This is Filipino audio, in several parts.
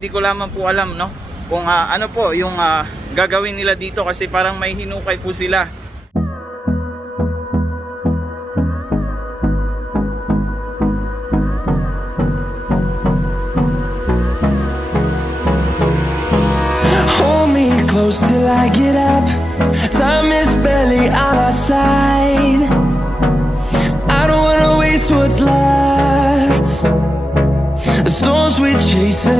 Hindi ko lamang po alam no kung ah, ano po yung ah, gagawin nila dito kasi parang may hinukay po sila. Hold me close till I get up. Time is barely on our side.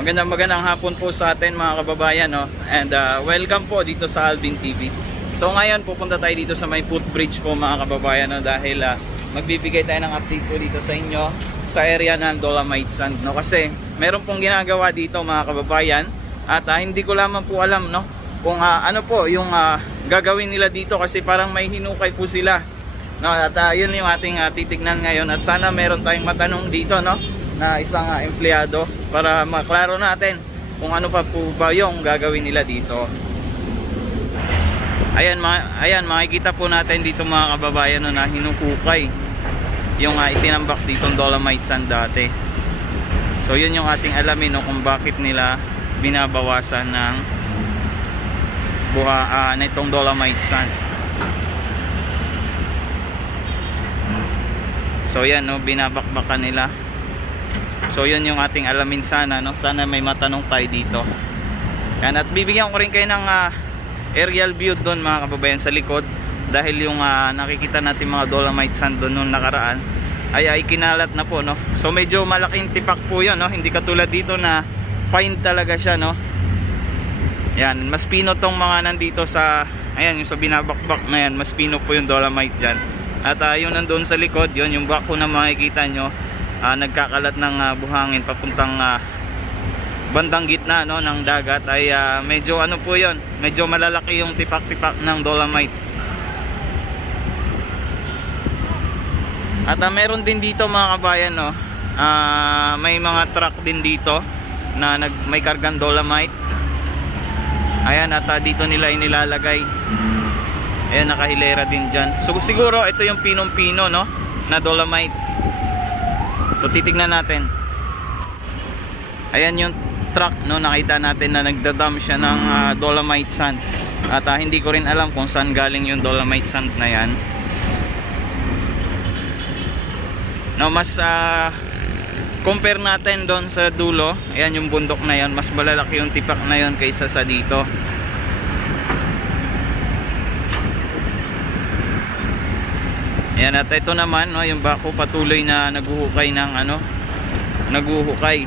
Magandang magandang hapon po sa atin mga kababayan no? and ah, welcome po dito sa Alvin TV. So ngayon pupunta tayo dito sa may footbridge po mga kababayan no? dahil ah, magbibigay tayo ng update po dito sa inyo sa area ng Dolomite Sand no? kasi meron pong ginagawa dito mga kababayan at ah, hindi ko lamang po alam no kung ah, ano po yung ah, gagawin nila dito kasi parang may hinukay po sila no at ah, yun yung ating ah, titignan ngayon at sana meron tayong matanong dito no na isang ah, empleyado para maklaro natin kung ano pa po ba yung gagawin nila dito. Ayan, ma ayan makikita po natin dito mga kababayan no, na hinukukay yung uh, itinambak ditong dolomite sand dati. So yun yung ating alamin no, kung bakit nila binabawasan ng buha ah, nitong dolomite sand. So yan no, binabakbakan nila. So yun yung ating alamin sana no. Sana may matanong tayo dito. Yan at bibigyan ko rin kayo ng ah, aerial view doon mga kababayan sa likod dahil yung ah, nakikita natin mga dolomite sand doon nung nakaraan ay ay kinalat na po no. So medyo malaking tipak po 'yon no. Hindi katulad dito na fine talaga siya no. Yan, mas pino tong mga nandito sa ayan yung sa binabakbak na yan, mas pino po yung dolomite diyan. At ah, yung nandoon sa likod, yun yung bako na makikita nyo ah, nagkakalat ng ah, buhangin papuntang ah, bandang gitna no ng dagat ay ah, medyo ano po 'yon, medyo malalaki yung tipak-tipak ng dolomite. At ah, meron din dito mga kabayan no, ah, may mga truck din dito na nag may kargang dolomite. Ayan at ah, dito nila inilalagay. Ayan nakahilera din diyan. So siguro ito yung pinong-pino no na dolomite. So titignan natin. Ayan yung truck no nakita natin na nagdadam siya ng ah, dolomite sand. At ah, hindi ko rin alam kung saan galing yung dolomite sand na yan. No mas ah, compare natin doon sa dulo. Ayan yung bundok na yan, mas malalaki yung tipak na yon kaysa sa dito. Ayan at ito naman no, yung bako patuloy na naghuhukay ng ano, naghuhukay.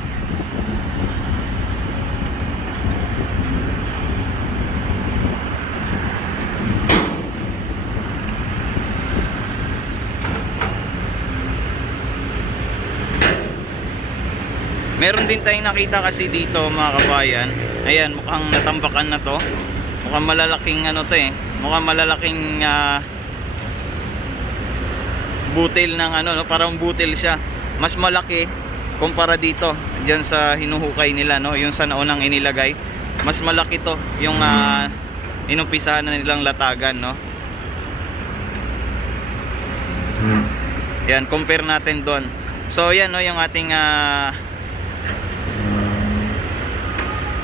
Meron din tayong nakita kasi dito mga kabayan. Ayan, mukhang natambakan na to. Mukhang malalaking ano to eh. Mukhang malalaking ah, butil ng ano, no? parang butil siya. Mas malaki kumpara dito diyan sa hinuhukay nila no, yung sa naunang inilagay. Mas malaki to yung uh, inumpisahan na nilang latagan no. Yan, compare natin doon. So yan no yung ating ah,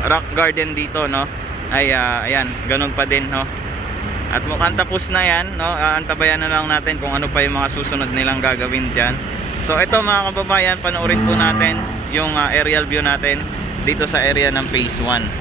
rock garden dito no. Ay ah, ayan, ganun pa din no. At mukhang tapos na yan, no? Ah, antabayan na lang natin kung ano pa yung mga susunod nilang gagawin dyan. So ito mga kababayan, panoorin po natin yung ah, aerial view natin dito sa area ng phase 1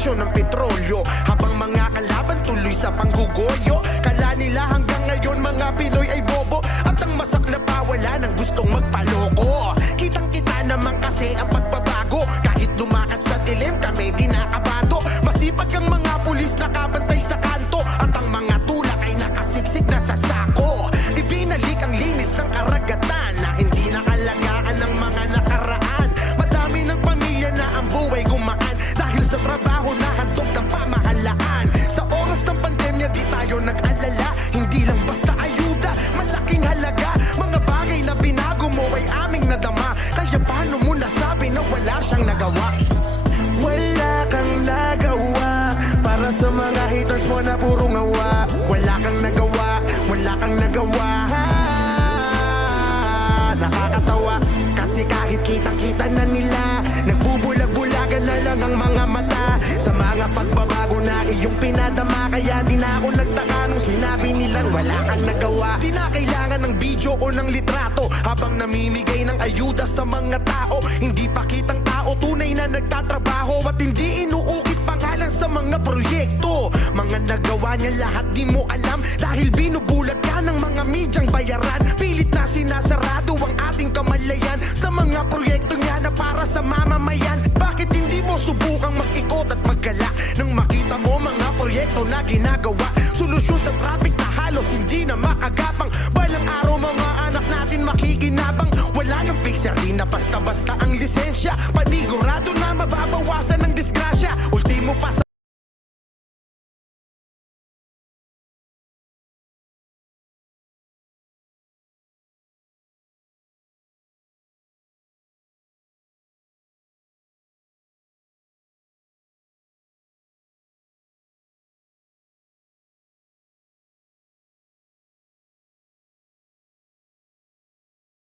presyo ng petrolyo. Habang mga kalaban tuloy sa panggugoyo. Kala nila hanggang ngayon mga Pinoy ay bobo. At ang masaklap pa wala nang gustong magpaloko. Kitang kita naman kasi ang pagbabago. Kahit lumakad sa dilim kami di nakabado Masipag ang mga pulis nakabantay pagbabago na iyong pinadama. Kaya di na ako nagtaka nung sinabi nilang wala kang nagawa. Di na kailangan ng video o ng litrato Habang namimigay ng ayuda sa mga tao. Hindi pa kitang tao, tunay na nagtatrabaho At hindi inuukit pangalan sa mga proyekto. Mga nagawa niya lahat di mo alam. Dahil binubulag ka ng mga medyang bayaran. Pilit na sinasarado ang ating kamalayan. Sa mga proyekto niya na para sa mamamayan. Bakit hindi mo subukang mag-ikot at maggala Nang makita mo mga proyekto na ginagawa. Solusyon sa traffic na halos hindi na makagapang Balang araw mga anak natin makikinabang. Wala nang picture, di na basta-basta ang lisensya. Panigurado na mababa